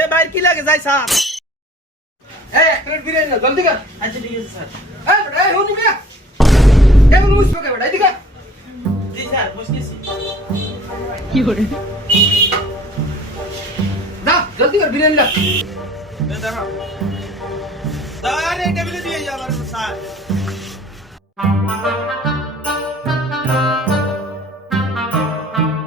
এ ভাই কি লাগে যাই স্যার। এই এক প্লেট বিরিয়ানি না জলদি কর। আচ্ছা ঠিক আছে স্যার। এই বেটা এই হুনি মিয়া এমন মুসবে কে বেটা এদিকে জি স্যার বসতেছি। না জলদি কর বিরিয়ানি না এ দাঁড়াও স্যার এই টেবিলে দিয়ে যাবার স্যার।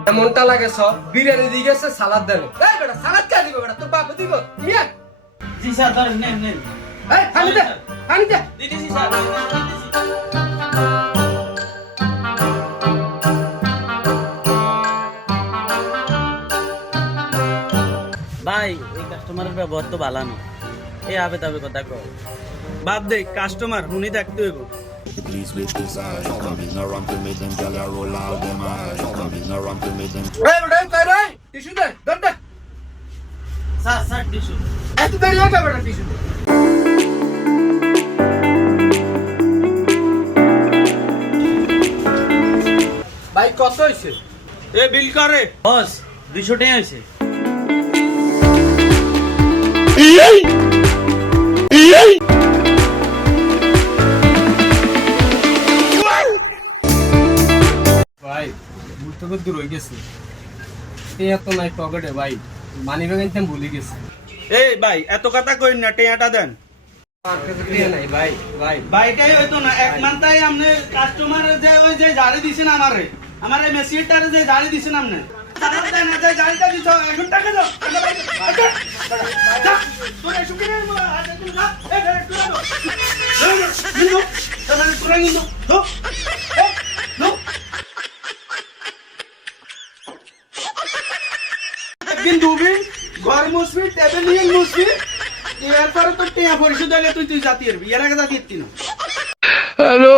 এমনটা লাগে সব বিরিয়ানি দিয়ে গেছে সালাদ দেন। এই বেটা সালাদ কে দিবে বেটা তোর বাপ দিব মিয়া। জি স্যার ধরেন নেন নেন। এই পানি দে পানি দে। দিতেছি স্যার দিতেছি। ভাই এই কাস্টমারের ব্যবহার তো ভালো না। এই আবে তবে কথা কয় বাদ দে কাস্টমার হুনি দেখতে হইব। Please with this eye, coming around to me, them gyal a roll out them eye, coming around to me, them. এই বেটা কই রে টিস্যু দে দর দে। Sir sir tissue. এত দেরি হয়ে বেটা টিস্যু দে। ভাই কত হইছে? এ বিল করে বস 200 টাকা হইছে। ভাই ভুল তো দূর হয়ে গেছে। এই এত নাই পকেটে ভাই মানি ব্যাগ আনতে ভুলে গেছে। এই ভাই এত কথা কইন না টেয়াটা দেন। আর কাছে টিয়া নাই ভাই ভাই বাইটাই হইতো না এক মানটাই আপনি কাস্টমার যে ওই যে জারি দিছেন আমারে আমার এই মেসিটারে যে জারি দিছেন আপনি টাকা দেন না যে জারিটা দিছো এখন টাকা দাও টাকা দাও আচ্ছা যা তোরে শুকিয়ে নে আজ তুমি যা এই ধরে তুই দাও নিনো তাহলে তুই নিনো তো নো একদিন দুদিন ঘর মুসবি টেবিল নিয়ে মুসবি এরপরে তো টিয়া পরিশোধ হলে তুই তুই জাতি এর এর আগে জাতি এর না। হ্যালো